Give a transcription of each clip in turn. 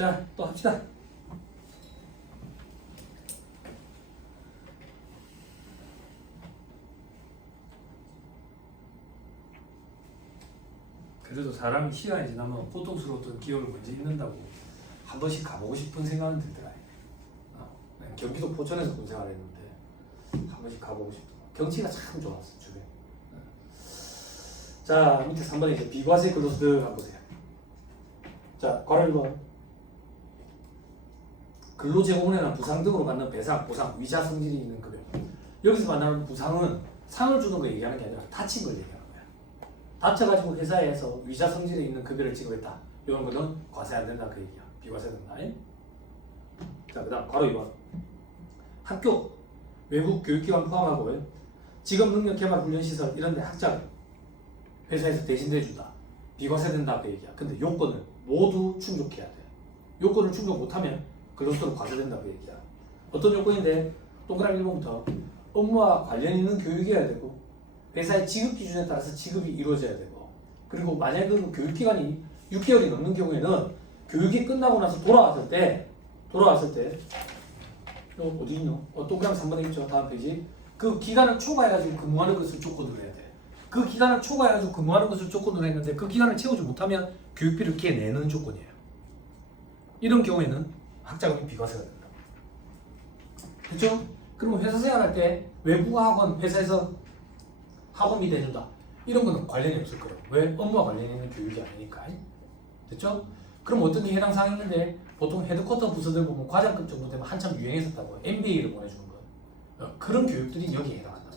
자, 또 합시다. 그래도 사람이 시간이 지나면 고통스러웠던 기억을 먼저 잊는다고 한 번씩 가보고 싶은 생각은 들더라. 경기도 포천에서 군 생활했는데 한 번씩 가보고 싶다. 경치가 참 좋았어 주변. 자, 밑에 3번에 이제 비과세 근로소득 한번 보세요. 자, 괄호 1번. 근로 제공을 해놓은 부상 등으로 받는 배상, 보상, 위자 성질이 있는 급여. 여기서 말하는 부상은 상을 주는 거 얘기하는 게 아니라 다친 걸 얘기하는 거야. 다쳐가지고 회사에서 위자 성질이 있는 급여를 지급했다. 이런 거는 과세 안 된다 그 얘기야. 비과세 된다. 자, 그 다음 괄호 2번. 학교, 외국 교육기관 포함하고 직업능력개발훈련시설 이런 데 학자를 회사에서 대신 내준다. 비과세 된다 그 얘기야. 근데 요건을 모두 충족해야 돼. 요건을 충족 못하면 근로소득 과세된다 그 얘기야. 어떤 요건인데 동그라미 1번부터 업무와 관련 있는 교육이어야 되고 회사의 지급 기준에 따라서 지급이 이루어져야 되고 그리고 만약 그 교육기간이 6개월이 넘는 경우에는 교육이 끝나고 나서 돌아왔을 때 어디 있노? 동그라미 3번에 있죠. 다음 페이지. 그 기간을 초과해가지고 근무하는 것을 조건으로 해야 돼. 그 기간을 초과해가지고 근무하는 것을 조건으로 했는데 그 기간을 채우지 못하면 교육비를 깨내는 조건이에요. 이런 경우에는 학자금이 비과세가 된다. 그렇죠? 그러면 회사 생활할 때 외국 학원 회사에서 학원비 내준다. 이런 거는 관련이 없을 거예요. 왜? 업무와 관련 있는 교육이 아니니까. 됐죠? 그럼 어떤 게 해당 사항이 있는데 보통 헤드쿼터 부서들 보면 과장급 정도 되면 한참 유행했었다고 MBA를 보내주는 거예요. 그런 교육들이 여기에 해당한다.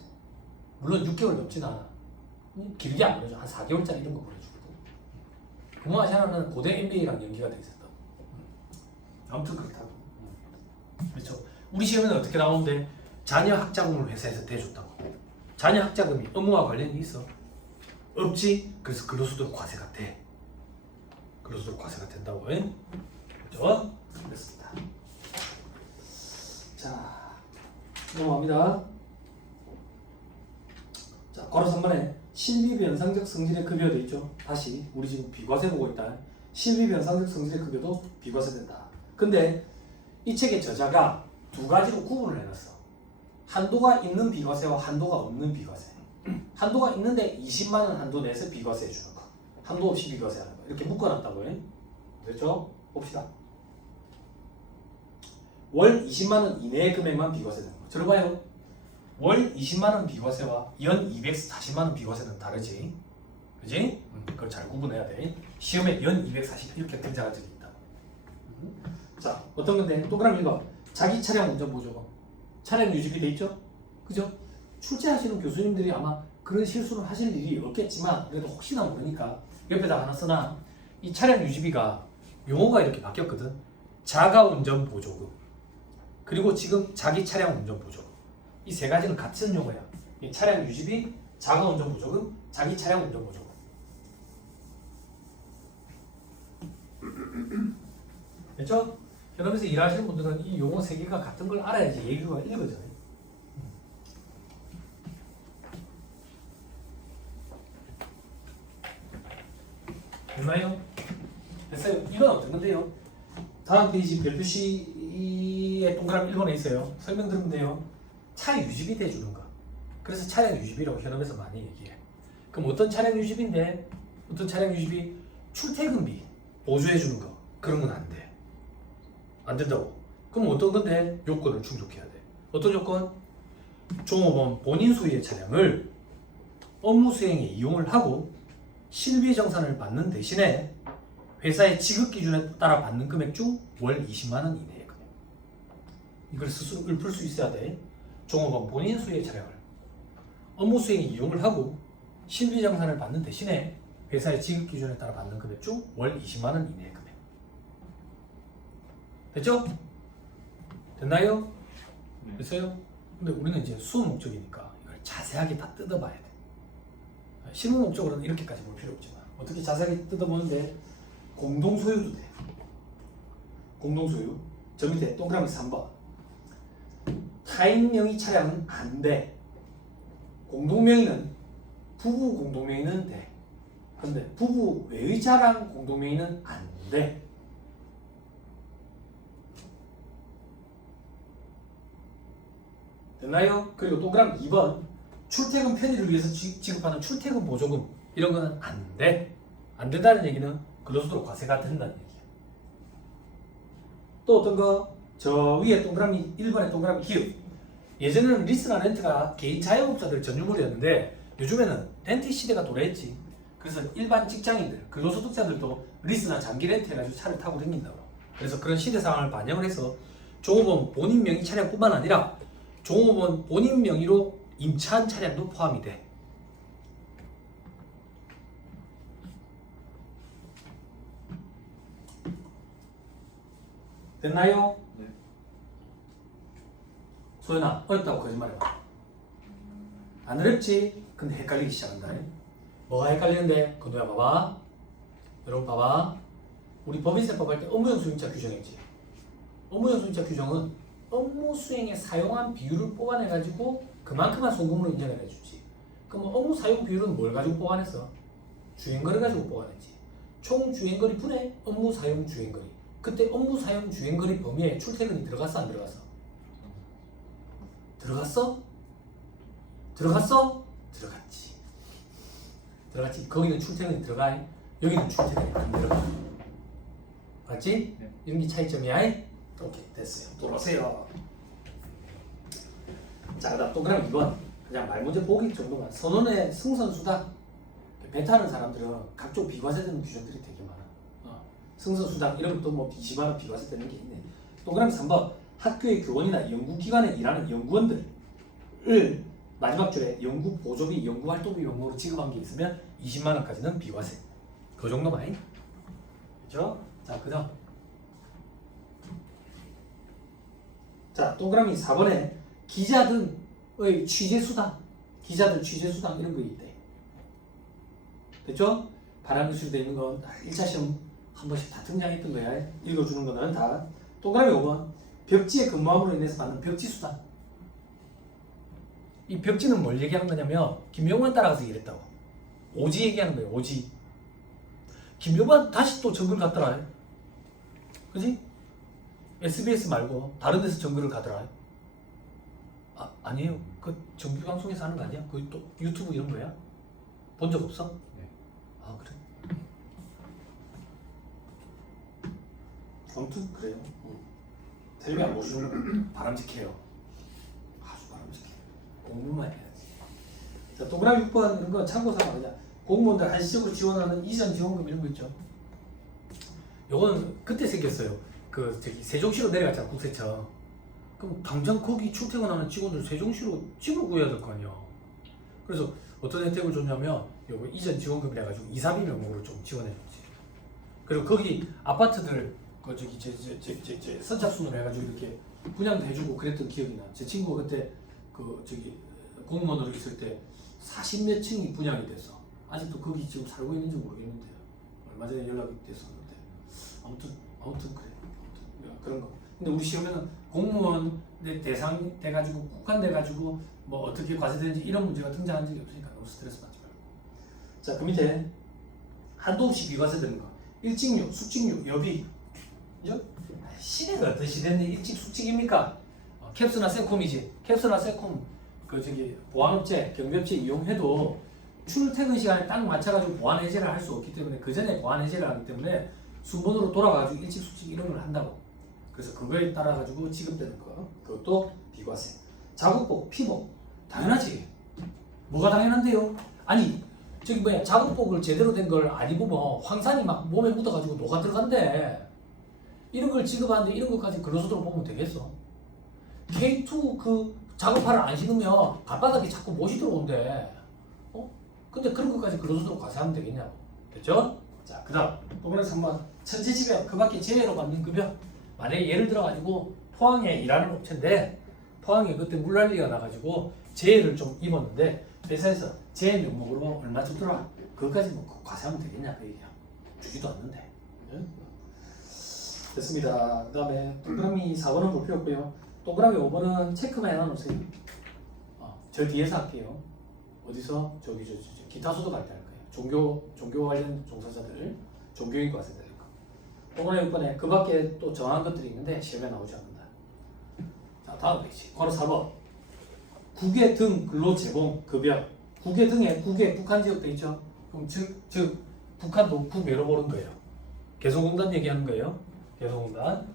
물론 6개월 넘지는 않아. 길게 안 보내줘. 한 4개월짜리 이런 거 보내주거든. 그모아시 하나는 고대 MBA랑 연기가 돼 있었다고. 아무튼 그렇다고. 그렇죠. 우리 시험에는 어떻게 나오는데 자녀 학자금을 회사에서 대줬다고. 자녀 학자금이 업무와 관련이 있어? 없지? 그래서 근로소득 과세가 돼. 근로소득 과세가 된다고. 그렇죠? 됐습니다. 자, 넘어갑니다. 자, 괄호 3번에 실비변상적 성질의 급여 돼 있죠. 다시 우리 지금 비과세 보고 있다. 실비변상적 성질의 급여도 비과세된다. 근데 이 책의 저자가 두 가지로 구분을 해놨어. 한도가 있는 비과세와 한도가 없는 비과세. 한도가 있는데 20만 원 한도 내에서 비과세 해주는 거. 한도 없이 비과세하는 거. 이렇게 묶어놨다고요. 됐죠? 봅시다. 월 20만 원 이내의 금액만 비과세되는 거. 들어봐요. 월 20만 원 비과세와 연 240만 원 비과세는 다르지. 그지? 그걸 잘 구분해야 돼. 시험에 연 240 이렇게 등장한 적이 있다. 자, 어떤 건데? 동그라미 1번. 자기 차량 운전 보조금. 차량 유지비 돼 있죠? 그죠? 출제하시는 교수님들이 아마 그런 실수를 하실 일이 없겠지만 그래도 혹시나 모르니까 옆에다 하나 써놔. 이 차량 유지비가 용어가 이렇게 바뀌었거든. 자가 운전 보조금. 그리고 지금 자기 차량 운전 보조금. 이 세 가지는 같은 용어야. 이 차량 유지비, 자가 운전 보조금, 자기 차량 운전 보조금. 됐죠? 현업에서 일하시는 분들은 이 용어 세 개가 같은 걸 알아야지 얘기가 읽어져요. 됐나요? 됐어요. 이건 어떤 건데요? 다음 페이지 별표 C의 동그라미 1번에 있어요. 설명 들으면 돼요. 차 유지비 대주는 거. 그래서 차량 유지비라고 현업에서 많이 얘기해. 그럼 어떤 차량 유지비인데? 어떤 차량 유지비? 출퇴근비 보조해 주는 거. 그런 건 안 돼. 안 된다고. 그럼 어떤 건데? 요건을 충족해야 돼. 어떤 요건? 종업원 본인 소유의 차량을 업무 수행에 이용을 하고 실비정산을 받는 대신에 회사의 지급 기준에 따라 받는 금액 중 월 20만 원 이내의 금액. 이걸 스스로 읊을 수 있어야 돼. 종업원 본인 소유의 차량을 업무 수행에 이용을 하고 실비정산을 받는 대신에 회사의 지급 기준에 따라 받는 금액 중 월 20만 원 이내의 금액. 됐죠? 됐나요? 됐어요? 근데 우리는 이제 수업 목적이니까 이걸 자세하게 다 뜯어봐야 돼. 실무 목적으로는 이렇게까지 볼 필요 없지만 어떻게 자세하게 뜯어보는데 공동소유도 돼. 공동소유. 저 밑에 동그라미 3번. 타인 명의 차량은 안 돼. 공동명의는 부부 공동명의는 돼. 근데 부부 외의 자랑 공동명의는 안 돼. 됐나요? 그리고 동그라미 2번 출퇴근 편의를 위해서 지급하는 출퇴근 보조금 이런 거는 안 돼. 안 된다는 얘기는 근로소득 과세가 된다는 얘기야. 또 어떤 거? 저 위에 동그라미 1번의 동그라미 기업. 예전에는 리스나 렌트가 개인 자영업자들 전유물이었는데 요즘에는 렌트 시대가 도래했지. 그래서 일반 직장인들, 근로소득자들도 리스나 장기 렌트 해가지고 차를 타고 다닌다고. 그래서 그런 시대 상황을 반영을 해서 종업원 본인 명의 차량뿐만 아니라 종업원 본인 명의로 임차한 차량도 포함이 돼. 됐나요? 네. 소연아, 어렵다고 거짓말해봐. 안 어렵지? 근데 헷갈리기 시작한다. 뭐가 헷갈리는데? 건우야 봐봐. 여러분 봐봐. 우리 법인세법 할 때 업무용 수임차 규정했지. 업무용 수임차 규정은 업무 수행에 사용한 비율을 뽑아내가지고 그만큼만 송금으로 인정을 해주지. 그럼 업무 사용 비율은 뭘 가지고 뽑아냈어? 주행거리 가지고 뽑아냈지. 총 주행거리 분의 업무 사용 주행거리. 그때 업무 사용 주행거리 범위에 출퇴근이 들어갔어 안 들어갔어? 들어갔어? 들어갔어? 들어갔지. 들어갔지. 거기는 출퇴근이 들어가. 여기는 출퇴근이 안 들어가. 맞지? 네. 이런 게 차이점이야. 오케이 됐어요. 돌아오세요. 자 그다음 동그라미 2번 그냥 말 문제 보기 정도만. 선원의 승선수당 배 타는 사람들은 각종 비과세 되는 규정들이 되게 많아. 승선수당 이런 것도 뭐 20만원 비과세 되는 게 있네. 동그라미 3번 학교의 교원이나 연구기관에 일하는 연구원들을 마지막 줄에 연구 보조비, 연구 활동비 명목으로 지급한 게 있으면 20만원까지는 비과세. 그 정도만. 그렇죠? 자 그다음 자 동그라미 4번에 기자 등의 취재수당, 기자들 취재수당 이런 거 있대. 됐죠? 바람기술로 되어 있는 건 1차 시험 한 번씩 다 등장했던 거야. 읽어주는 거는 다. 동그라미 5번 벽지에 근무함으로 인해서 받는 벽지수당. 이 벽지는 뭘 얘기하는 거냐면 김용만 따라가서 일했다고. 오지 얘기하는 거예요. 오지. 김용만 다시 또 정글 갔더라. 그지? SBS 말고 다른 데서 정글을 가더라. 아니에요. 그 정규 방송에서 하는 거 아니야? 그 또 유튜브 이런 거야? 본 적 없어? 네. 아 그래? 아무튼 그래요. 텔레비 안 보시는 건 바람직해요. 아주 바람직해. 공부만 해야지. 자 동그라미 6번 이런 거 참고사항 그냥 공무원들 한시적으로 지원하는 이전 지원금 이런 거 있죠. 요건 그때 생겼어요. 그 저기 세종시로 내려갔잖아 국세청. 그럼 당장 거기 출퇴근하는 직원들 세종시로 집을 구해야 될 거 아니야. 그래서 어떤 혜택을 줬냐면 요거 이전 지원금이라 해가지고 2, 3위 명목으로 좀 지원해줬지. 그리고 거기 아파트들 그 저기 제 선착순으로 해가지고 이렇게 분양도 해주고 그랬던 기억이 나. 제 친구가 그때 그 저기 공무원으로 있을 때 40몇 층이 분양이 됐어. 아직도 거기 지금 살고 있는지 모르겠는데 얼마 전에 연락이 됐었는데 아무튼 그래. 아무튼 그런 거. 근데 우리 시험에는 공무원의 대상 돼가지고 국한돼가지고 뭐 어떻게 과세되는지 이런 문제가 등장한 적이 없으니까 너무 스트레스 받지 말고. 자, 그 밑에 한도 없이 비과세되는 거. 일직료, 숙직료, 여비. 그죠? 시대가 어떤 시대인데 일직 숙직입니까? 캡스나 세콤이지. 캡스나 세콤 그 저기 보안업체, 경비업체 이용해도 출퇴근 시간에 딱 맞춰가지고 보안 해제를 할 수 없기 때문에 그 전에 보안 해제를 하기 때문에 순번으로 돌아가지고 일직 숙직 이런 걸 한다고. 그래서 그거에 따라 가지고 지급되는 거. 그것도 비과세. 자국복, 피복 당연하지. 뭐가 당연한데요? 아니 저기 뭐야 자국복을 제대로 된 걸 안 입으면 황산이 막 몸에 묻어가지고 녹아 들어간대. 이런 걸 지급하는데 이런 것까지 근로소득으로 보면 되겠어? K2 그 작업화를 안 신으면 발바닥에 자꾸 못이 들어온대. 근데 그런 것까지 근로소득으로 과세하면 되겠냐고. 됐죠? 자, 그 다음 이번에 3번 천재지변 그 밖에 제외로 받는 급여. 만약에 예를 들어가지고 포항에 일하는 업체인데 포항에 그때 물난리가 나가지고 재해를 좀 입었는데 회사에서 재해 명목으로 얼마 주더라. 그것까지 뭐 과세하면 되겠냐 그 얘기야. 주지도 않는데. 됐습니다. 그 다음에 동그라미 4번은 볼 필요 없고요. 동그라미 5번은 체크만 해놔놓으세요. 저 뒤에서 할게요. 어디서? 저기 저 기타 소득 할 때 할 거예요. 종교 관련 종사자들 종교인 과세 될 거. 동그라미 6번에 그 밖에 또 정한 것들이 있는데 시험에 나오지 않는다. 자 다음 페이지. 괄호 4번 국외 등 근로 제공 급여. 국외 등에 국외 북한 지역도 있죠. 그럼 즉 북한도 국외로 보는 거예요. 개성공단 얘기하는 거예요. 개성공단.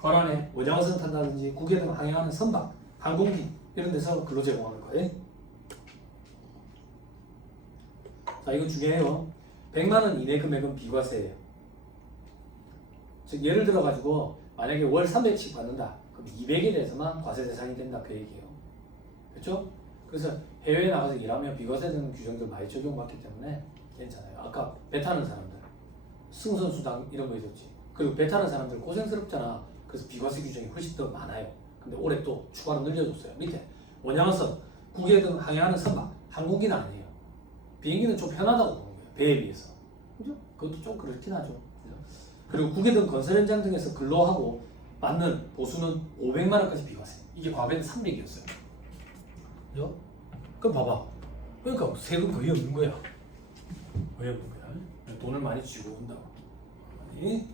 관안에 원양어선 탄다든지 국외 등 항해하는 선박, 항공기 이런 데서 근로 제공하는 거예요. 자, 이거 중요해요. 100만 원 이내 금액은 비과세예요. 즉 예를 들어 가지고 만약에 월 300씩 받는다. 그럼 200에 대해서만 과세 대상이 된다 그 얘기예요. 그렇죠? 그래서 해외에 나가서 일하면 비과세되는 규정들 많이 적용받기 때문에 괜찮아요. 아까 배 타는 사람들 승선수당 이런 거 있었지. 그리고 배 타는 사람들 고생스럽잖아. 그래서 비과세 규정이 훨씬 더 많아요. 근데 올해 또 추가로 늘려줬어요. 밑에 원양어선, 국외 등 항해하는 선박, 항공기는 아니에요. 비행기는 좀 편하다고 보는 거예요. 배에 비해서. 그죠? 그것도 좀 그렇긴 하죠. 그리고 국외 등 건설 현장 등에서 근로하고 받는 보수는 500만 원까지 비과세. 이게 과거에는 300이었어요. 그죠? 그럼 봐봐. 그러니까 세금 거의 없는 거야. 거의 없는 거야. 돈을 많이 쥐고 온다고. 많이.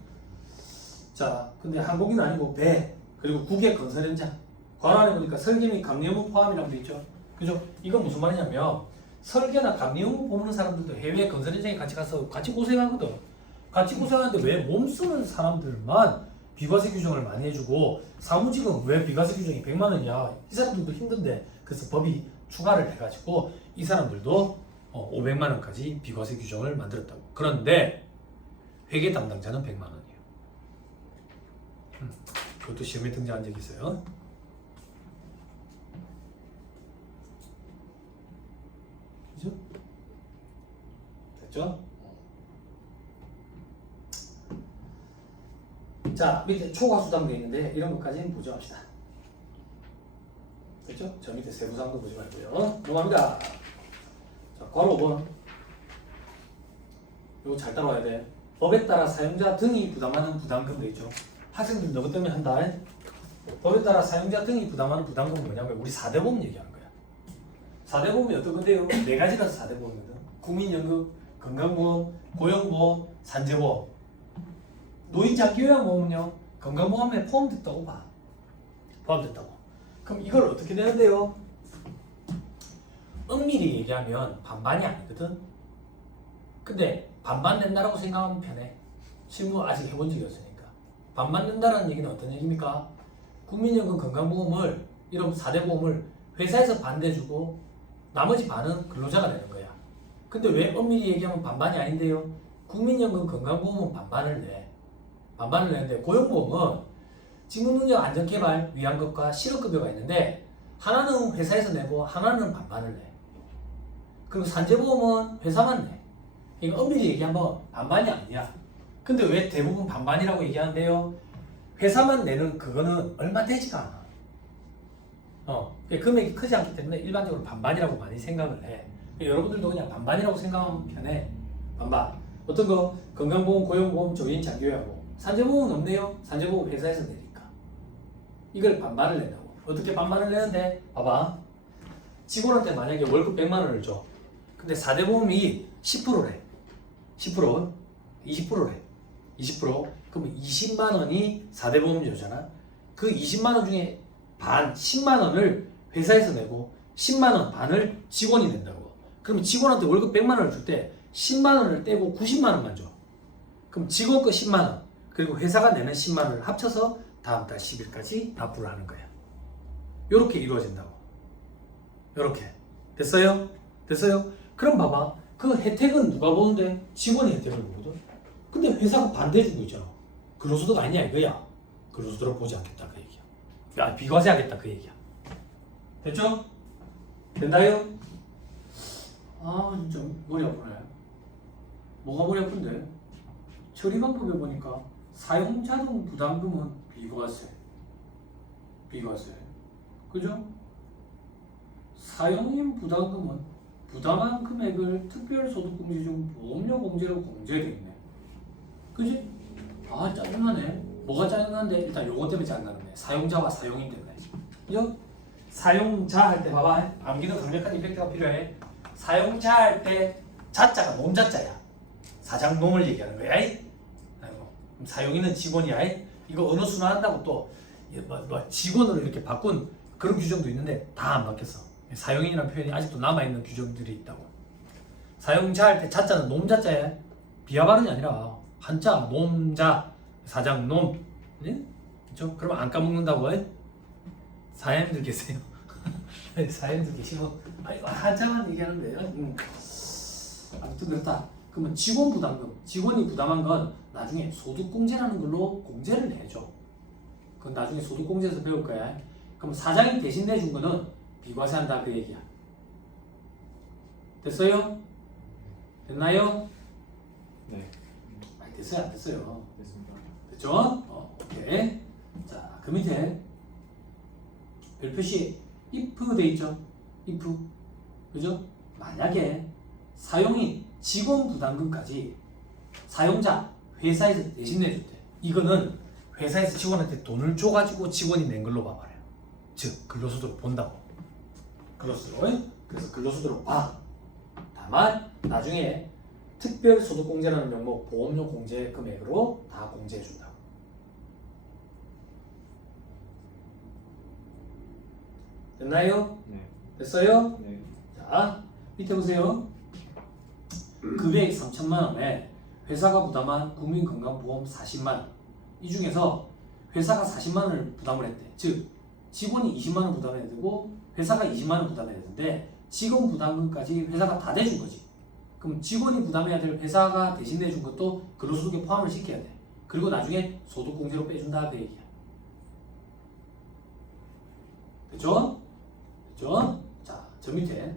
자, 근데 항공기는 아니고 배, 그리고 국외 건설 현장. 관안에 보니까 설계 및 감리 업무 포함이라고 돼 있죠. 그죠? 이건 무슨 말이냐면 설계나 감리 업무 보는 사람들도 해외 건설 현장에 같이 가서 같이 고생하거든. 같이 고생하는데 왜 몸 쓰는 사람들만 비과세 규정을 많이 해주고 사무직은 왜 비과세 규정이 100만 원이야? 이 사람들도 힘든데 그래서 법이 추가를 해가지고 이 사람들도 500만 원까지 비과세 규정을 만들었다고. 그런데 회계 담당자는 100만 원이에요. 그것도 시험에 등장한 적이 있어요. 그죠? 됐죠? 자, 밑에 초과수당도 있는데 이런 것까지는 보지 맙시다. 됐죠? 저 밑에 세부사항도 보지 말고요. 넘어갑니다. 자, 괄호 5번. 이거 잘 따라와야 돼. 법에 따라 사용자 등이 부담하는 부담금 되겠죠. 학생들 너것 때문에 한다. 법에 따라 사용자 등이 부담하는 부담금은 뭐냐면 우리 4대 보험 얘기하는 거야. 4대 보험이 어떤 건데요? 4가지라서 4대 보험이거든. 국민연금, 건강보험, 고용보험, 산재보험. 노인장기요양보험은요, 건강보험에 포함됐다고 봐. 포함됐다고. 그럼 이걸 어떻게 되는데요? 엄밀히 얘기하면 반반이 아니거든. 근데 반반 낸다라고 생각하면 편해. 실무 아직 해본 적이 없으니까. 반반 낸다라는 얘기는 어떤 얘기입니까? 국민연금 건강보험을 이런 4대 보험을 회사에서 반대주고 나머지 반은 근로자가 내는 거야. 근데 왜 엄밀히 얘기하면 반반이 아닌데요? 국민연금 건강보험은 반반을 내. 반반을 내는데 고용보험은 직무능력 안전개발 위한 것과 실업급여가 있는데 하나는 회사에서 내고 하나는 반반을 내. 그리고 산재보험은 회사만 내. 이거 엄밀히 얘기하면 반반이 아니야. 근데 왜 대부분 반반이라고 얘기하는데요? 회사만 내는 그거는 얼마 되지가 않아. 금액이 크지 않기 때문에 일반적으로 반반이라고 많이 생각을 해. 여러분들도 그냥 반반이라고 생각하면 편해. 반반. 어떤 거? 건강보험, 고용보험, 조인, 장기요양보험. 산재보험은 없네요. 산재보험 회사에서 내니까. 이걸 반반을 낸다고. 어떻게 반반을 내는데? 봐봐. 직원한테 만약에 월급 100만 원을 줘. 근데 4대 보험이 10%래. 10%, 20%래. 20%. 그럼 20만 원이 4대 보험료잖아. 그 20만 원 중에 반, 10만 원을 회사에서 내고 10만 원 반을 직원이 낸다고. 그럼 직원한테 월급 100만 원을 줄 때 10만 원을 떼고 90만 원만 줘. 그럼 직원 거 10만 원, 그리고 회사가 내는 10만 원을 합쳐서 다음 달 10일까지 납부를 하는 거야. 요렇게 이루어진다고. 요렇게. 됐어요? 됐어요? 그럼 봐봐. 그 혜택은 누가 보는데? 직원이 혜택을 보거든. 근데 회사가 반대해주고 있잖아. 근로소득 아니냐 이거야. 근로소득을 보지 않겠다 그 얘기야. 야, 비과세하겠다 그 얘기야. 됐죠? 된다요? 아 진짜 머리 아프네. 뭐가 머리 아픈데? 처리 방법에 보니까 사용자 등 부담금은 비과세. 비과세. 그죠? 사용인 부담금은 부담한 금액을 특별소득공제 중 보험료 공제로 공제되어 있네. 그지? 아 짜증나네. 뭐가 짜증나는데? 일단 요거 때문에 짜증나는데. 사용자와 사용인 때문에. 그죠? 사용자 할 때 봐봐. 암기는 강력한 이펙트가 필요해. 사용자 할 때 자자가 몸자자야. 사장놈을 얘기하는 거야. 아이고. 사용인은 직원이야. 이거 언어 순환한다고 또 직원으로 이렇게 바꾼 그런 규정도 있는데 다 안 바뀌었어. 사용인이라는 표현이 아직도 남아있는 규정들이 있다고. 사용자 할 때 자자는 놈자자야. 비하 발음이 아니라 한자 놈자 사장 놈. 네? 그렇죠? 그러면 안 까먹는다고. 사연들 계세요? 사연들 계시면 한자만 얘기하는데 아무튼 그렇다. 그러면 직원 부담금, 직원이 부담한 건 나중에 소득공제라는 걸로 공제를 내줘. 그건 나중에 소득공제에서 배울 거야. 그럼 사장이 대신 내준 거는 비과세한다 그 얘기야. 됐어요? 됐나요? 네. 아니, 됐어요 안 됐어요? 됐습니다. 됐죠? 오케이. 자, 그 밑에 별표시 if 돼 있죠? if. 그죠? 만약에 사용인 직원 부담금까지 사용자 회사에서 대신 내줬대. 이거는 회사에서 직원한테 돈을 줘가지고 직원이 낸 걸로 봐봐요. 즉 근로소득으로 본다고. 근로소득으로. 그래서 근로소득으로 봐. 다만 나중에 특별소득공제라는 명목 보험료 공제 금액으로 다 공제해준다. 됐나요? 네. 됐어요? 네. 자, 밑에 보세요. 금액 3천만 원에 회사가 부담한 국민건강보험 40만 원. 이 중에서 회사가 40만 원을 부담을 했대. 즉 직원이 20만 원 부담해야 되고 회사가 20만 원 부담해야 되는데 직원 부담금까지 회사가 다 내준 거지. 그럼 직원이 부담해야 될 회사가 대신 내준 것도 근로소득에 포함을 시켜야 돼. 그리고 나중에 소득공제로 빼준다 그 얘기야. 됐죠? 됐죠? 자, 저 밑에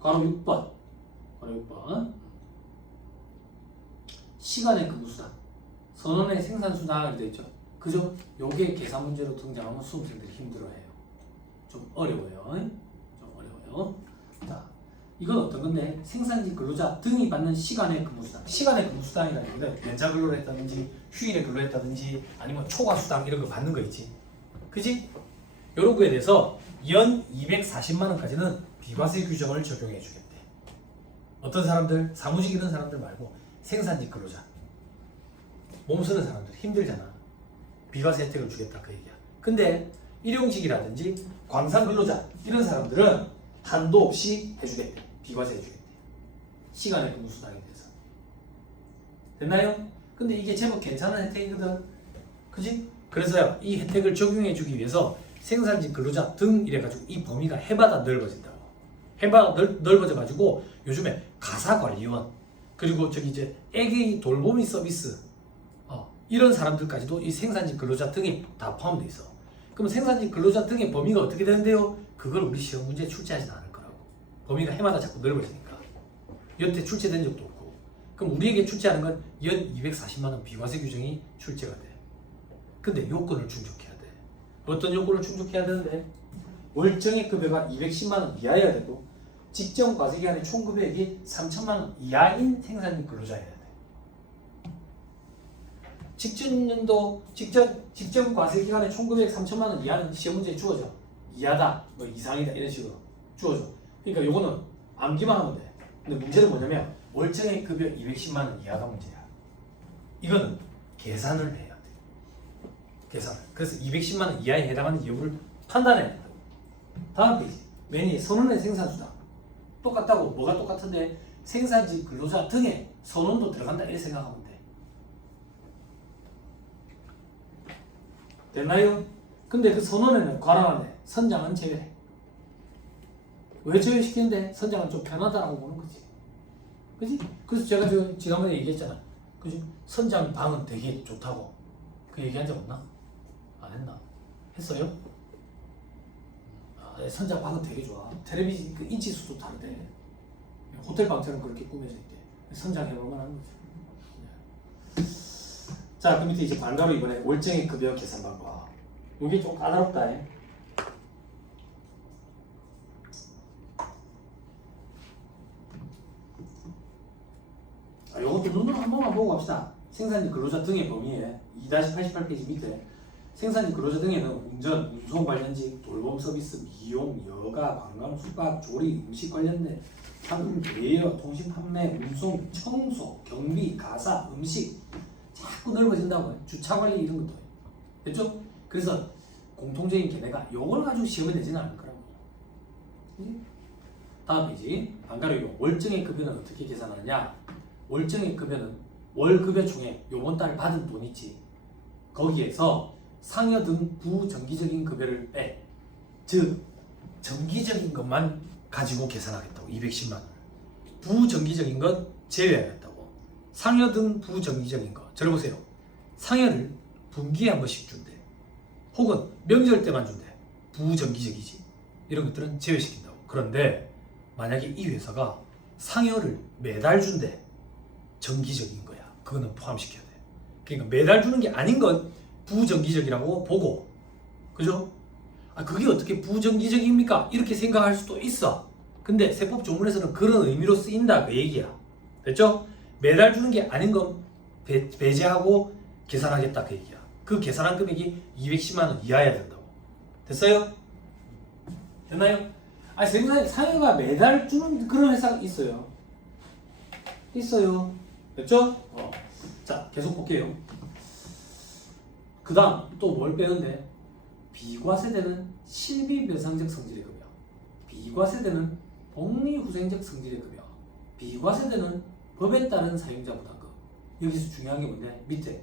괄호 6번. 괄호 6번. 시간의 근무수당. 선언의 생산수당이 되어 있죠. 그죠? 요게 계산 문제로 등장하면 수험생들이 힘들어해요. 좀 어려워요. 좀 어려워요. 자, 이건 어떤 건데? 생산직 근로자 등이 받는 시간의 근무수당. 시간의 근무수당이라는 게 연차 근로를 했다든지 휴일에 근로했다든지 아니면 초과수당 이런 거 받는 거 있지. 그지? 요런 거에 대해서 연 240만 원까지는 비과세 규정을 적용해 주겠대. 어떤 사람들? 사무직 이런 사람들 말고 생산직 근로자. 몸 쓰는 사람들 힘들잖아. 비과세 혜택을 주겠다 그 얘기야. 근데 일용직이라든지 광산 근로자 이런 사람들은 한도 없이 해주겠대. 비과세 해주겠대. 시간의 근무수당에 대해서. 됐나요? 근데 이게 제법 괜찮은 혜택이거든. 그지? 그래서 이 혜택을 적용해 주기 위해서 생산직 근로자 등 이래가지고 이 범위가 해마다 넓어진다고. 해마다 넓어져가지고 요즘에 가사관리원 그리고 저기 이제 애기 돌보미 서비스 이런 사람들까지도 이 생산직 근로자 등이 다 포함되어 있어. 그럼 생산직 근로자 등의 범위가 어떻게 되는데요? 그걸 우리 시험 문제에 출제하지는 않을 거라고. 범위가 해마다 자꾸 넓어지니까. 여태 출제된 적도 없고. 그럼 우리에게 출제하는 건 연 240만 원 비과세 규정이 출제가 돼. 근데 요건을 충족해야 돼. 어떤 요건을 충족해야 되는데? 월정액 급여가 210만 원 이하여야 되고 직전 과세기간의 총 급여액이 3천만 원 이하인 생산직 근로자여야 돼. 직전 과세기간의 총 금액 3천만 원 이하는 시험 문제에 주어져. 이하다, 뭐 이상이다 이런 식으로 주어져. 그러니까 요거는 암기만 하면 돼. 근데 문제는 뭐냐면 월정액 급여 210만 원 이하가 문제야. 이거는 계산을 해야 돼. 계산을. 그래서 210만 원 이하에 해당하는 여부를 판단해야 된다고. 다음 페이지. 맨 위에 선언의 생산수당. 똑같다고. 뭐가 똑같은데 생산직 근로자 등의 선언도 들어간다 이렇게 생각하면 돼. 됐나요? 근데 그 선언에는 괄호 안에 선장은 제외해. 왜 제외시키는데? 선장은 좀 편하다라고 보는 거지. 그지? 그래서 제가 지난번에 얘기했잖아. 그지? 선장 방은 되게 좋다고. 그 얘기한 적 없나? 안 했나? 했어요? 선장 방은 되게 좋아. 텔레비전 그 인치수도 다르대. 호텔 방처럼 그렇게 꾸며져 있대. 선장 해볼만 하는 거지. 자, 그 밑에 이제 반가로 이번에 월정액 급여 계산 방법. 이게 좀 까다롭다. 이것도 눈으로 한 번만 보고 갑시다. 생산직 근로자 등의 범위에 2-88페이지 밑에 생산직 근로자 등에는 운전, 운송 관련직, 돌봄 서비스, 미용, 여가, 관광, 숙박, 조리, 음식 관련된 상품 대여, 통신 판매, 운송, 청소, 경비, 가사, 음식 자꾸 넓어진다고. 주차 관리 이런 것도. 됐죠? 그래서 공통적인 개념가 요걸 가지고 시험에 내지는 않을 거라고. 다음 페이지. 반가로 월정액 급여는 어떻게 계산하느냐? 월정액 급여는 월급여 중에 요번 달 받은 돈 있지. 거기에서 상여 등 부정기적인 급여를 빼. 즉 정기적인 것만 가지고 계산하겠다고. 210만 원. 부정기적인 것 제외하겠다고. 상여 등 부정기적인 것. 들어보세요. 상여를 분기에 한 번씩 준대. 혹은 명절 때만 준대. 부정기적이지. 이런 것들은 제외시킨다고. 그런데 만약에 이 회사가 상여를 매달 준대. 정기적인 거야. 그거는 포함시켜야 돼. 그러니까 매달 주는 게 아닌 건 부정기적이라고 보고. 그죠? 아, 그게 어떻게 부정기적입니까? 이렇게 생각할 수도 있어. 근데 세법 조문에서는 그런 의미로 쓰인다 그 얘기야. 됐죠? 매달 주는 게 아닌 건 배제하고 계산하겠다 그 얘기야. 그 계산한 금액이 210만 원 이하여야 된다고. 됐어요? 됐나요? 아니 세무사에 상여가 매달 주는 그런 회사가 있어요. 있어요. 됐죠? 자 계속 볼게요. 그 다음 또 뭘 빼는데 비과세되는 실비배상적 성질의 급여, 비과세되는 복리후생적 성질의 급여, 비과세되는 법에 따른 사용자 부담금. 여기서 중요한 게 뭔데? 밑에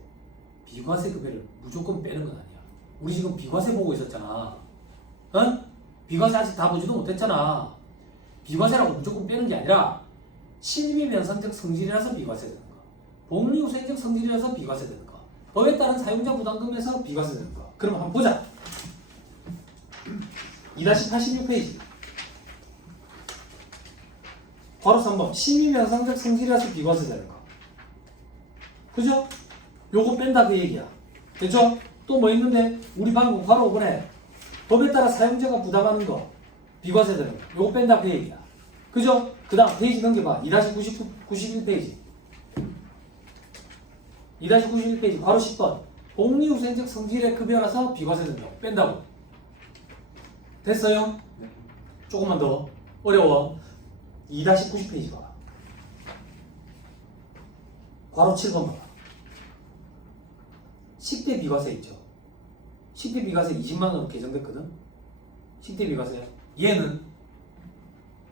비과세 급여를 무조건 빼는 건 아니야. 우리 지금 비과세 보고 있었잖아. 응? 비과세 아직 다 보지도 못했잖아. 비과세라고 무조건 빼는 게 아니라 실비배상적 성질이라서 비과세 되는 거, 복리후생적 성질이라서 비과세 되는 거, 법에 따른 사용자 부담금에서 비과세 되는 거. 그럼 한번 보자. 2-86페이지. 바로 3번. 실비배상적 성질이라서 비과세 되는 거. 그죠? 요거 뺀다 그 얘기야. 됐죠? 또 뭐 있는데 우리 방금 바로 5번에 법에 따라 사용자가 부담하는 거 비과세 되는 거. 요거 뺀다 그 얘기야. 그죠? 그 다음 페이지 넘겨봐. 2-91페이지. 2-91페이지 바로 10번. 복리후생적 성질의 급여라서 비과세 된다고. 뺀다고. 됐어요? 네. 조금만 더. 어려워. 2-90페이지 봐. 괄호 7번 봐. 10대 비과세 있죠. 10대 비과세 20만 원 개정됐거든. 10대 비과세. 얘는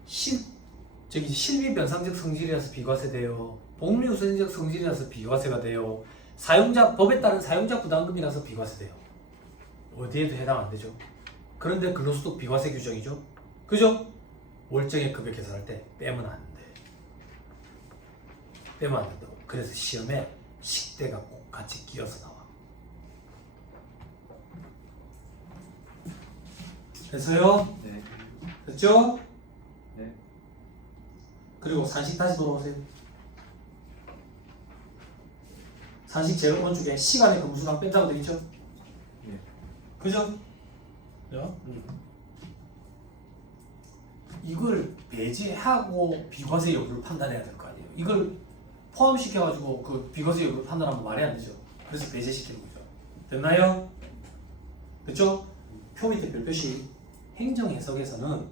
실비변상적 성질이라서 비과세 돼요. 복리후생적 성질이라서 비과세가 돼요. 사용자 법에 따른 사용자 부담금이라서 비과세 돼요. 어디에도 해당 안 되죠. 그런데 근로소득 비과세 규정이죠. 그죠? 월정액 급여 계산할 때 빼면 안 돼. 빼면 안 된다고. 그래서 시험에 식대가 꼭 같이 끼어서 나와. 됐어요? 네. 됐죠? 네. 그리고 산식 다시 돌아오세요. 산식 제일 오른쪽에 시간의 근무수당 뺀다고 되어 있죠? 네. 그죠? 이걸 배제하고 비과세 여부를 판단해야 될 거 아니에요. 이걸 포함시켜가지고 그 비과세 여부를 판단하면 말이 안 되죠. 그래서 배제시키는 거죠. 됐나요? 됐죠? 표 밑에 별표시. 행정해석에서는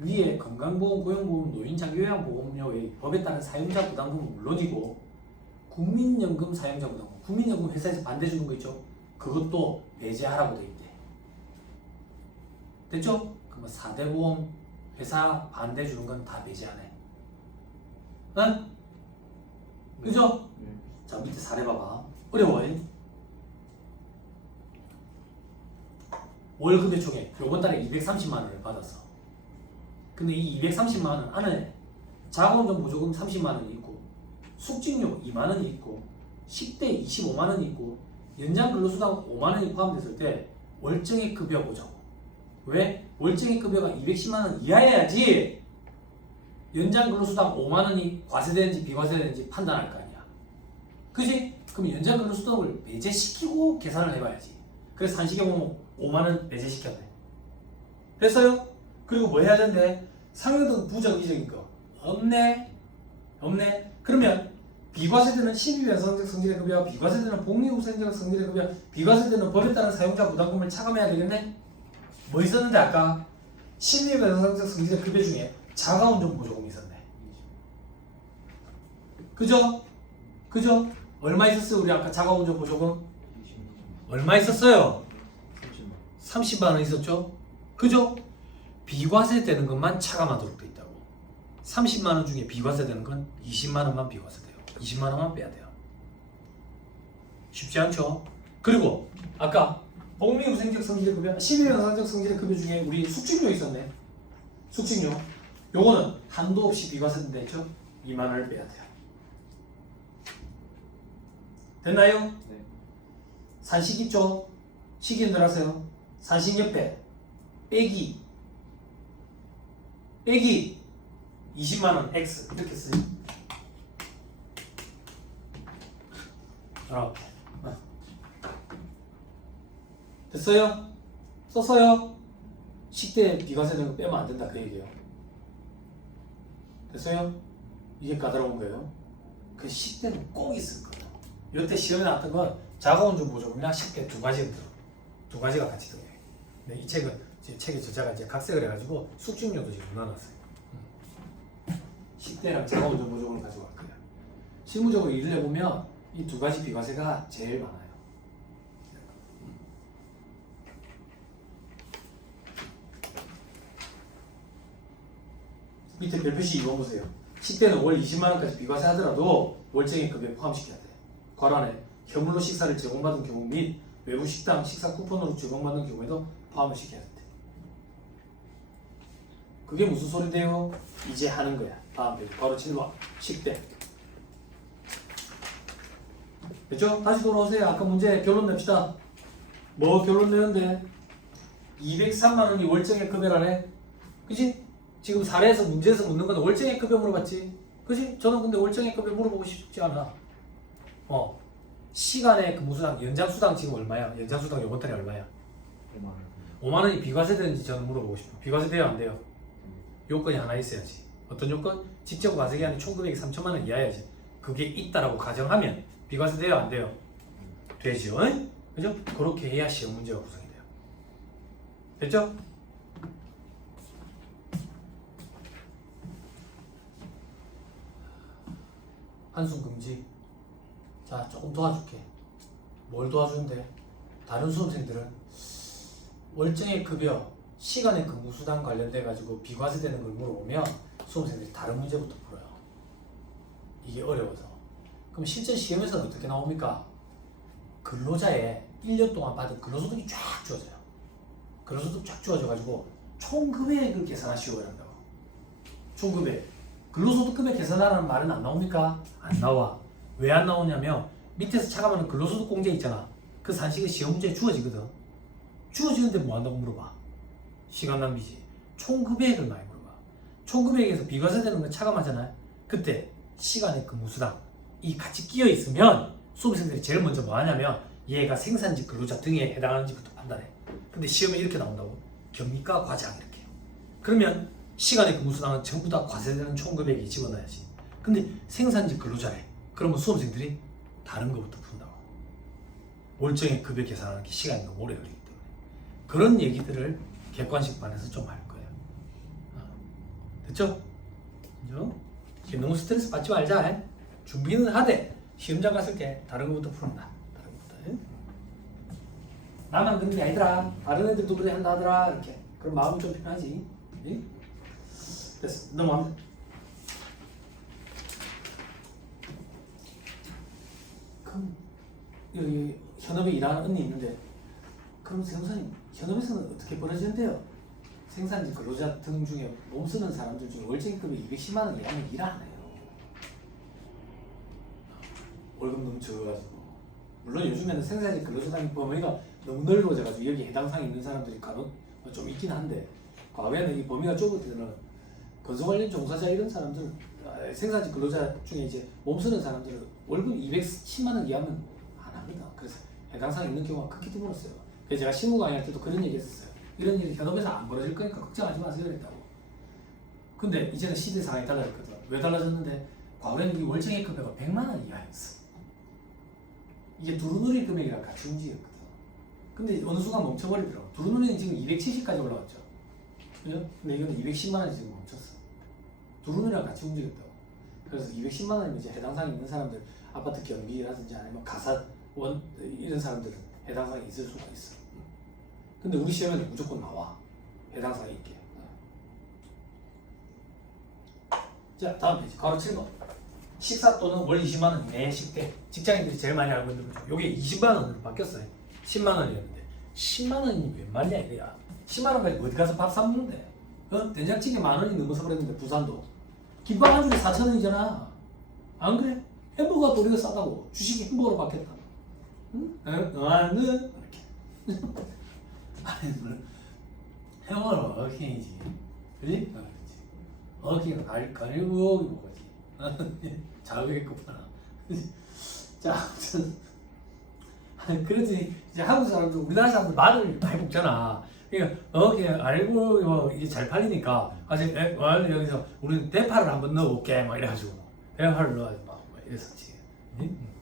위에 건강보험, 고용보험, 노인장 요양보험료 외 법에 따른 사용자 부담금은 물론이고 국민연금 사용자 부담금, 국민연금 회사에서 반대 주는 거 있죠? 그것도 배제하라고 돼 있대. 됐죠? 그러면 4대 보험 회사 반대 주는 건 다 배제하네. 응? 그죠? 네. 자 밑에 사례 봐봐. 어려워요. 월급의 총액 요번 달에 230만 원을 받았어. 근데 이 230만 원 안에 자가운전 보조금 30만 원이 있고 숙직료 2만 원이 있고 식대 25만 원이 있고 연장 근로수당 5만 원이 포함됐을 때 월정액 급여 보자고. 왜? 월정액 급여가 210만 원 이하여야지 연장 근로수당 5만 원이 과세되는지 비과세되는지 판단할 거 아니야. 그지? 그럼 연장 근로수당을 배제시키고 계산을 해봐야지. 그래서 산식에 보면 5만 원 배제시켜야 돼. 됐어요? 그리고 뭐 해야 되는데? 상여 등 부정기적인 거 없네? 없네? 그러면 비과세되는 실비변상적 성질의 급여, 비과세되는 복리후생적 성질의 급여, 비과세되는 법에 따른 사용자 부담금을 차감해야 되겠네? 뭐 있었는데 아까? 실비변상적 성질의 급여 중에 자가운전 보조금이 있었네. 그죠? 그죠? 얼마 있었어요 우리 아까 자가운전 보조금? 얼마 있었어요? 30만 원 있었죠? 그죠? 비과세 되는 것만 차감하도록 돼 있다고. 30만 원 중에 비과세 되는 건 20만 원만 비과세 돼요. 20만 원만 빼야 돼요. 쉽지 않죠? 그리고 아까 복리후생적 성질급여, 11연산적 성질급여 중에 우리 숙직료 있었네. 숙직료. 요거는 한도 없이 비과세 된다 했죠? 2만 원을 빼야 돼요. 됐나요? 네. 산식 있죠? 식인 들 하세요. 산식 옆에 빼기 20만원 X 이렇게 쓰요. 이렇게. 됐어요? 썼어요? 식대 비과세 되는 거 빼면 안 된다 그 얘기예요. 됐어요? 이게 까다로운 거예요. 그 식대는 꼭 있을 거예요. 이때 시험에 나왔던 건 자가운전 보조금이나 식대 두 가지가 들어. 두 가지가 같이 들어요. 근데 이 책은 제 책의 저자가 이제 각색을 해가지고 숙직료도 지금 넣어놨어요. 식대랑 자가운전 보조금을 가지고 갈 거예요. 실무적으로 일을 해보면 이 두 가지 비과세가 제일 많아요. 밑에 별표시 2번 보세요. 식대는 월 20만 원까지 비과세 하더라도 월정액급에 포함시켜야 돼. 괄안에 현물로 식사를 제공받은 경우 및 외부 식당 식사 쿠폰으로 제공받는 경우에도 포함을 시켜야 돼. 그게 무슨 소린데요? 이제 하는 거야. 다음 페이지 바로 7번 식대. 됐죠? 다시 돌아오세요. 아까 문제 결론 냅시다. 뭐 결론 내는데 203만 원이 월정액 급여라네. 그지? 지금 사례에서 문제에서 묻는 건 월정액 급여 물어봤지. 그지? 저는 근데 월정액 급여 물어보고 싶지 않아. 시간의 그 무수당 연장수당 지금 얼마야? 연장수당 요번 달에 얼마야? 5만 원. 5만 원이 비과세 되는지 저는 물어보고 싶어. 비과세 돼요 안 돼요? 요건이 하나 있어야지. 어떤 요건? 직접 과세기한이 총 금액이 3천만 원 이하야지. 그게 있다라고 가정하면 비과세 돼요 안 돼요? 되죠. 그죠? 그렇게 해야 시험 문제가 구성이 돼요. 됐죠? 한숨 금지. 자, 조금 도와줄게. 뭘 도와주는데? 다른 수험생들은 월정액 급여, 시간의 근무수당 관련돼 가지고 비과세 되는 걸 물어보면 수험생들이 다른 문제부터 풀어요. 이게 어려워서. 그럼 실제 시험에서는 어떻게 나옵니까? 근로자의 1년 동안 받은 근로소득이 쫙 주어져요. 근로소득 쫙 주어져 가지고 총 금액을 계산하시오 한다고. 총 금액. 근로소득 금액 계산하라는 말은 안 나옵니까? 안 나와. 왜 안 나오냐면 밑에서 차감하는 근로소득 공제 있잖아. 그 산식이 시험 문제에 주어지거든. 주어지는데 뭐 한다고 물어봐. 시간 낭비지. 총 금액을 많이 물어봐. 총 금액에서 비과세 되는 건 차감하잖아요. 그때 시간의 근무수당 이 같이 끼어 있으면 수험생들이 제일 먼저 뭐 하냐면 얘가 생산직 근로자 등에 해당하는지부터 판단해. 근데 시험에 이렇게 나온다고. 경미가 과장 이렇게. 그러면 시간의 근무수당은 전부 다 과세되는 총 금액에 집어넣어야지. 근데 생산직 근로자래. 그러면 수험생들이 다른 것부터 푼다고. 월정액 급여 계산하는 게 시간이 너무 오래 걸리기 때문에. 그런 얘기들을 객관식반에서 좀 할 거예요. 됐죠? 그죠? 너무 스트레스 받지 말자. 준비는 하되 시험장 갔을 때 다른 것부터 푼다. 다른 것부터. 나만 그런 게 아니더라. 다른 애들도 그래 한다 하더라. 이렇게. 그럼 마음이 좀 편하지. 응? 됐어. 넘어갑니다. 그럼 여기 현업에 일하는 언니 있는데 그럼 세무사님 현업에서는 어떻게 벌어지는데요? 생산직 근로자 등 중에 몸 쓰는 사람들 중에 월정액급이 210만 원 이하면 일 안 해요. 월급 너무 적어가지고. 물론 요즘에는 생산직 근로자당 범위가 너무 넓어져가지고 여기 해당 사항이 있는 사람들이 간혹 좀 있긴 한데 과거에는 이 범위가 좁을 때는 건설 관련 종사자 이런 사람들 생산직 근로자 중에 이제 몸 쓰는 사람들은 월급 210만 원 이하면 안 합니다. 그래서 해당 사항이 있는 경우가 극히 드물었어요. 그래서 제가 실무 강의할 때도 그런 얘기 했었어요. 이런 일이 현업에서 안 벌어질 거니까 걱정하지 마세요 그랬다고. 근데 이제는 시대 상황이 달라졌거든. 왜 달라졌는데 과거에는 이 월정액 급여가 100만 원 이하였어. 이게 두루누리 금액이랑 같이 움직였거든. 근데 어느 순간 멈춰버리더라고. 두루누리는 지금 270까지 올라갔죠. 그죠? 근데 이거는 210만 원이 지금 멈췄어. 두루누리랑 같이 움직였다고. 그래서 210만 원이면 이제 해당 사항이 있는 사람들, 아파트 경비라든지 아니면 가사 원 이런 사람들은 해당 사항이 있을 수가 있어. 근데 우리 시험에는 무조건 나와. 해당 사항이 있게. 자, 다음 페이지. 가로 7번. 식사 또는 월 20만 원 이내의 식대. 직장인들이 제일 많이 알고 있는 거죠. 요게 20만 원으로 바뀌었어요. 10만 원이었는데 10만 원이 웬 말이야 이래야. 10만 원 가지고 어디 가서 밥 사 먹는데? 된장찌개 만 원이 넘어서 그랬는데 부산도 김밥 한 줄에 4천 원이잖아. 안 그래? 햄버거가 또 우리가 싸다고. 주식이 햄버거로 바뀌었다. 응? 너는 이렇게. 아니 햄버거는 어킹이지. 그지? 어킹은 갈비고기 먹어야지. 자극했구나. 자, 그렇지. 이제 한국 사람들, 우리나라 사람들 말을 많이 먹잖아. 그러니까 그냥 알고 이게 잘 팔리니까 아직 여기서 우리는 대파를 한번 넣어볼게 막 이래가지고 대파를 넣어야지 막 이랬었지. 응?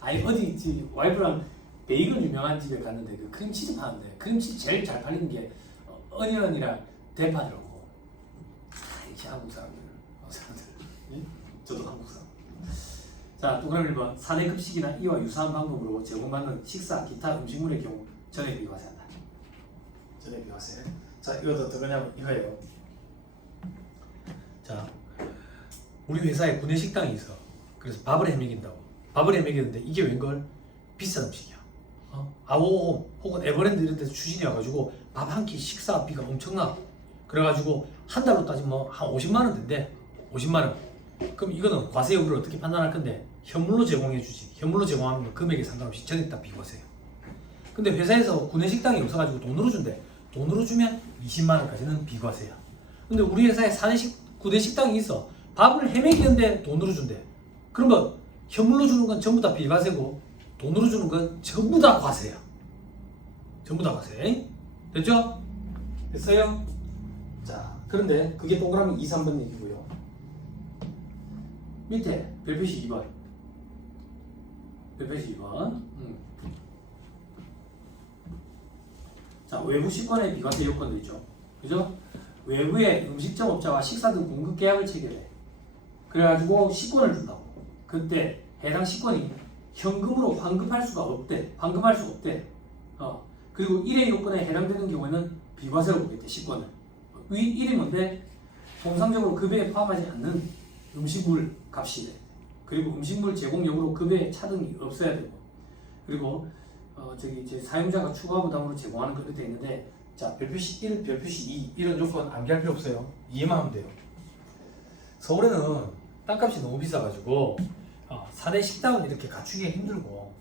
아니 어디 지 와이프랑 베이글 유명한 집에 갔는데 그 크림치즈 파는데 크림치즈 제일 잘 팔리는 게 어니언이랑 대파더라고. 이렇게 한국 사람들. 응? 저도 한국 사람. 자, 또 그럼 1번. 4대 급식이나 이와 유사한 방법으로 제공받는 식사, 기타 음식물의 경우 전에 비과세 한다. 전에 비과세. 자, 이것도 어떠냐면 이거예요. 자, 우리 회사에 구내식당이 있어. 그래서 밥을 해먹인다고. 밥을 해먹이는데 이게 웬걸? 비싼 음식이야. 아오홈 혹은 에버랜드 이런 데서 추진이 와가지고 밥 한 끼 식사비가 엄청나. 그래가지고 한 달로 따지면 한 50만 원 된대. 50만 원. 그럼 이거는 과세 여부를 어떻게 판단할 건데? 현물로 제공해 주지. 현물로 제공하면 금액에 상관없이 전액 다 비과세예요. 근데 회사에서 구내식당이 없어가지고 돈으로 준대. 돈으로 주면 20만 원까지는 비과세야. 근데 우리 회사에 구내식당이 있어. 밥을 해먹이는데 돈으로 준대. 그러면 현물로 주는 건 전부 다 비과세고 돈으로 주는 건 전부 다 과세야. 전부 다 과세. 됐죠? 됐어요? 자, 그런데 그게 동그라미 2, 3번 얘기고요. 밑에 별표시 2번. 별표시 2번. 자, 외부 식권의 비과세 요건도 있죠. 그죠? 외부의 음식점 업자와 식사 등 공급 계약을 체결해. 그래가지고 식권을 준다고. 그때 해당 식권이 현금으로 환급할 수가 없대. 환급할 수 없대. 그리고 1의 요건에 해당되는 경우에는 비과세로 보겠대. 식권을. 위 1이 뭔데? 통상적으로 급여에 포함하지 않는 음식물 값이 돼. 그리고 음식물 제공 여부로 급여에 차등이 없어야 되고. 그리고 제 사용자가 추가 부담으로 제공하는 것도 돼 있는데, 자, 별표시 1, 별표시 2 이런 요건 암기할 필요 없어요. 이해만 하면 돼요. 서울에는 땅값이 너무 비싸가지고 4대 식당은 이렇게 갖추기 힘들고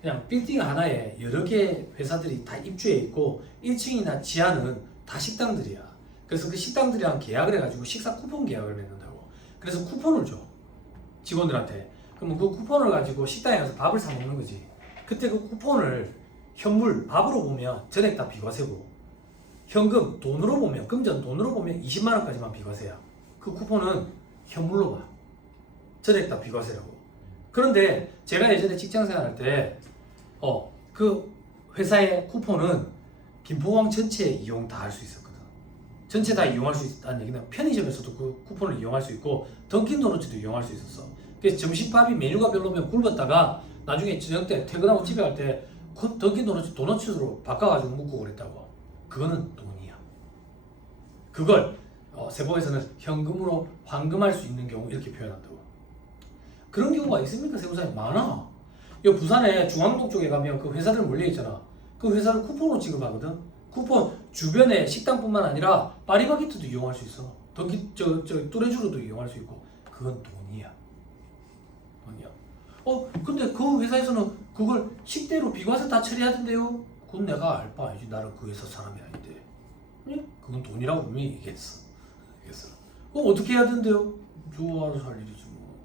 그냥 빌딩 하나에 여러 개 회사들이 다 입주해 있고 1층이나 지하는 다 식당들이야. 그래서 그 식당들이랑 계약을 해가지고 식사 쿠폰 계약을 맺는다고. 그래서 쿠폰을 줘. 직원들한테. 그러면 그 쿠폰을 가지고 식당에 가서 밥을 사 먹는 거지. 그때 그 쿠폰을 현물, 밥으로 보면 전액 다 비과세고 현금, 돈으로 보면, 금전 돈으로 보면 20만 원까지만 비과세야. 그 쿠폰은 현물로 봐. 전액 다 비과세라고. 그런데 제가 예전에 직장생활 할 때 그 회사의 쿠폰은 김포공항 전체 이용 다 할 수 있었거든. 전체 다 이용할 수 있다는 얘기는 편의점에서도 그 쿠폰을 이용할 수 있고 던킨도너츠도 이용할 수 있었어. 그래서 점심밥이 메뉴가 별로면 굶었다가 나중에 저녁 때 퇴근하고 집에 갈 때 던킨도너츠 도너츠로 바꿔가지고 먹고 그랬다고. 그거는 돈이야. 그걸 세법에서는 현금으로 환금할 수 있는 경우 이렇게 표현한다고. 그런 경우가 있습니까? 세무사에 많아. 이 부산에 중앙동 쪽에 가면 그 회사들 몰려 있잖아. 그 회사를 쿠폰으로 지급하거든. 쿠폰 주변에 식당뿐만 아니라 파리바게트도 이용할 수 있어. 뚜레쥬르도 이용할 수 있고. 그건 돈이야. 돈이야. 근데 그 회사에서는 그걸 식대로 비과세 다 처리하던데요. 그건 내가 알 바 아니지. 나는 그 회사 사람이 아닌데. 응? 그건 돈이라고 분명히 얘기했어. 그럼 어떻게 해야 된대요? 좋아서 할 일이지 뭐.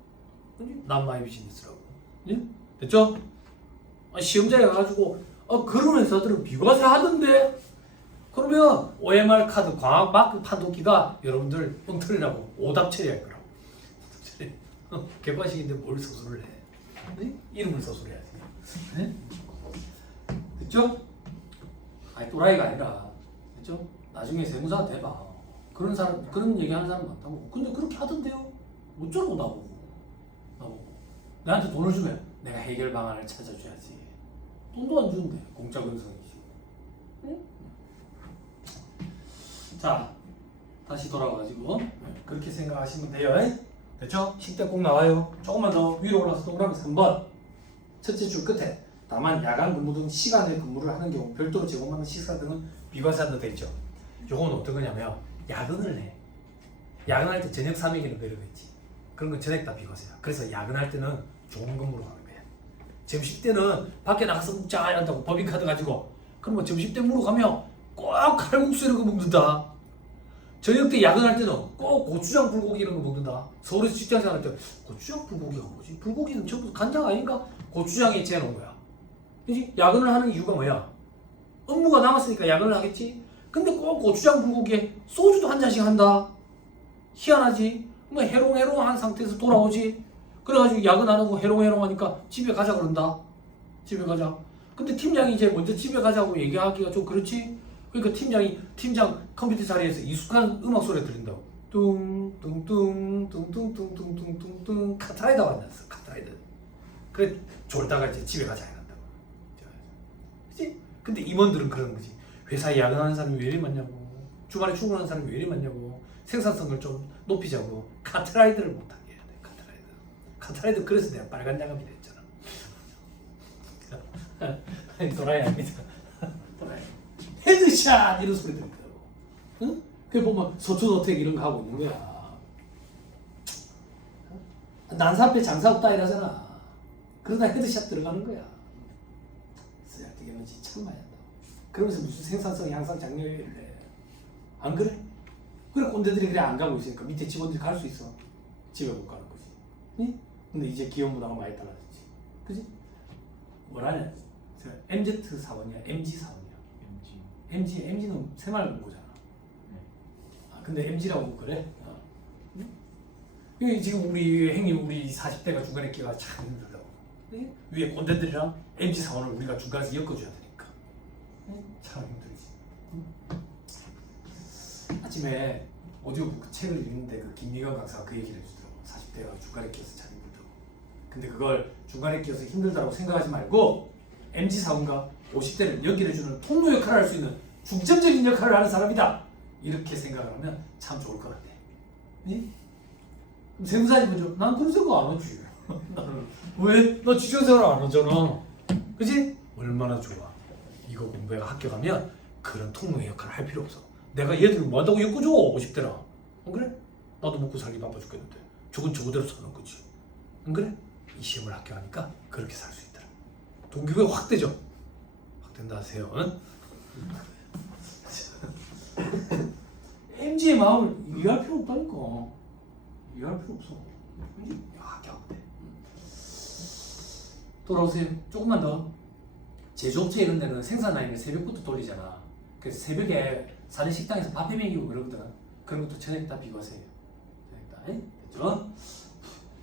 남마이 비즈니스라고. 응? 됐죠? 시험장에 가가지고 그런 회사들은 비과세 하던데. 그러면 OMR 카드 광학마크 판독기가 여러분들 뻥틀이라고 오답 처리할 거라고. 객관식인데 뭘 서술을 해? 네? 이름을 서술해야지. 네? 됐죠? 아니 또라이가 아니라, 됐죠? 나중에 세무사한테 해봐. 그런 사람, 그런 얘기하는 사람 많다고. 근데 그렇게 하던데요? 어쩌라고 나보고. 나한테 돈을 주면 내가 해결 방안을 찾아줘야지. 돈도 안 주는데 공짜 근성이지. 응? 자, 다시 돌아가가지고 그렇게 생각하시면 돼요. 됐죠? 10대 꼭 나와요. 조금만 더 위로 올라서 동그라미 3번. 첫째 줄 끝에 다만 야간 근무 등 시간에 근무를 하는 경우 별도로 제공하는 식사 등은 비과세한다 돼 있죠. 요건 어떤 거냐면 야근을 해. 야근할 때 저녁 3일이나 내려가 있지. 그런 건 전액 다 비과세야. 그래서 야근할 때는 좋은 근무로 가는 거야. 점심 때는 밖에 나가서 먹자 이런다고 법인카드 가지고 그럼 점심 때 먹으러 가면 꼭 칼국수 이런 거 먹는다. 저녁 때 야근할 때는 꼭 고추장 불고기 이런 거 먹는다. 서울에서 직장 생활할 때 고추장 불고기가 뭐지? 불고기는 전부 간장 아닌가? 고추장에 재놓은 거야. 그지? 야근을 하는 이유가 뭐야? 업무가 남았으니까 야근을 하겠지? 근데 꼭 고추장 불고기에 소주도 한 잔씩 한다. 희한하지? 뭐 해롱해롱한 상태에서 돌아오지? 그래가지고 야근 안 하고 해롱해롱하니까 집에 가자 그런다. 집에 가자. 근데 팀장이 이제 먼저 집에 가자고 얘기하기가 좀 그렇지? 그러니까 팀장 컴퓨터 자리에서 익숙한 음악 소리 들린다고. 뚱뚱뚱뚱뚱뚱뚱뚱뚱 카트라이더 만났어. 카트라이더. 그래 졸다가 이제 집에 가자 이런다고. 그치? 근데 임원들은 그런 거지. 회사에 야근하는 사람이 왜 이리 많냐고. 주말에 출근하는 사람이 왜 이리 많냐고. 생산성을 좀 높이자고. 카트라이더를 못하게 해야 돼. 카트라이더 그래서 내가 빨간 야gam이 됐잖아. 도라이 아닙니다. 도라이. 헤드샷 이런 소리 들리더라고. 응? 그 보면 서초노택 이런 거 하고 있는 거야. 난사패 장사 없다 이러잖아. 그러다 헤드샷 들어가는 거야. 쓰잘데기 없는 짓 참 많이 한다. 그러면서 무슨 생산성이 항상 장려해야 돼. 안 그래? 그래 꼰대들이 그래 안 가고 있으니까 밑에 직원들이 갈 수 있어. 집에 못 가는 거지. 응? 근데 이제 기업 문화가 많이 달라졌지. 그지? 뭐라냐? MZ 사원이야? MG 사원이야? MG는 새마을 공고잖아. 아, 근데 MG라고 그래? 응? 이게 지금 우리 형님 우리 40대가 중간에 끼가 참 힘들다고. 응? 위에 꼰대들이랑 MG 사원을 우리가 중간에서 엮어줘야 되니까. 응? 참 힘들지. 응? 아침에 오디오북 책을 읽는데 그 김미경 강사가 그 얘기를 해주더라고. 40대가 중간에 끼어서 참 힘들다고. 근데 그걸 중간에 끼어서 힘들다고 생각하지 말고 MG 사원과 50대를 연결해주는 통로 역할을 할 수 있는 중점적인 역할을 하는 사람이다. 이렇게 생각을 하면 참 좋을 것 같아. 네? 세무사님 먼저 난 그런 생각 안 하지. 나는 왜? 나 직장생활 안 하잖아. 그치? 얼마나 좋아. 이거 공부해 합격하면 그런 통로의 역할을 할 필요 없어. 내가 얘들 뭐 한다고 엮어줘 50대라. 안 그래? 나도 먹고 살기 바빠 죽겠는데 저건 저거대로 사는 거지. 안 그래? 이 시험을 합격하니까 그렇게 살 수 있더라. 동기부여 확 되죠? 확 된다 하세요. 응? MG의 마음을 이해할 필요 없다니까. 이해할 필요 없어. 합격 돼. 돌아오세요. 조금만 더. 제조업체 이런 데는 생산 라인을 새벽부터 돌리잖아. 그래서 새벽에 사는 식당에서 밥 해먹이고 그러거든. 그런 것도 전액 다 비과세예요. 됐죠?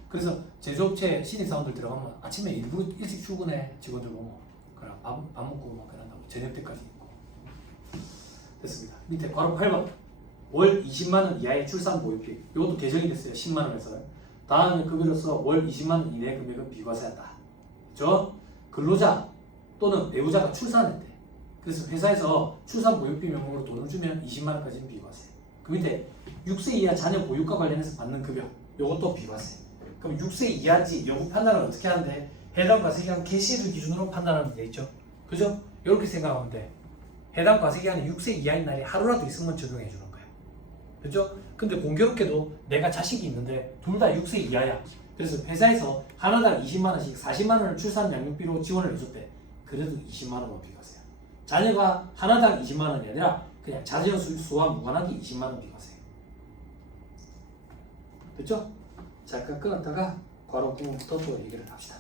그래서 제조업체 신입사원들 들어가면 아침에 일부러 일찍 출근해. 직원들 보면 그냥 밥 먹고 막 그런다고 저녁 때까지 있고. 됐습니다. 밑에 괄호 8번 월 20만원 이하의 출산보육비. 이것도 개정이 됐어요. 10만원에서. 다음에 급여로서 월 20만원 이내 금액은 비과세한다. 그렇죠? 근로자 또는 배우자가 출산했대. 그래서 회사에서 출산보육비 명목으로 돈을 주면 20만원까지는 비과세. 그 밑에 6세 이하 자녀 보육과 관련해서 받는 급여. 이것도 비과세. 그럼 6세 이하인지 여부 판단을 어떻게 하는데 해당 과세기간 개시를 기준으로 판단하면 돼 있죠. 그죠? 이렇게 생각하면 돼. 해당 과세기간이 6세 이하인 날이 하루라도 있으면 적용해 주는 거야. 그죠? 근데 공교롭게도 내가 자식이 있는데 둘 다 6세 이하야. 그래서 회사에서 하나당 20만원씩 40만원을 출산 양육비로 지원을 해줬대. 그래도 20만원은 비과세야. 자녀가 하나당 20만원이 아니라 그냥 자녀 수와 무관하게 20만원 비과세. 됐죠? 잠깐 끊었다가 괄호 9부터 또 얘기를 합시다.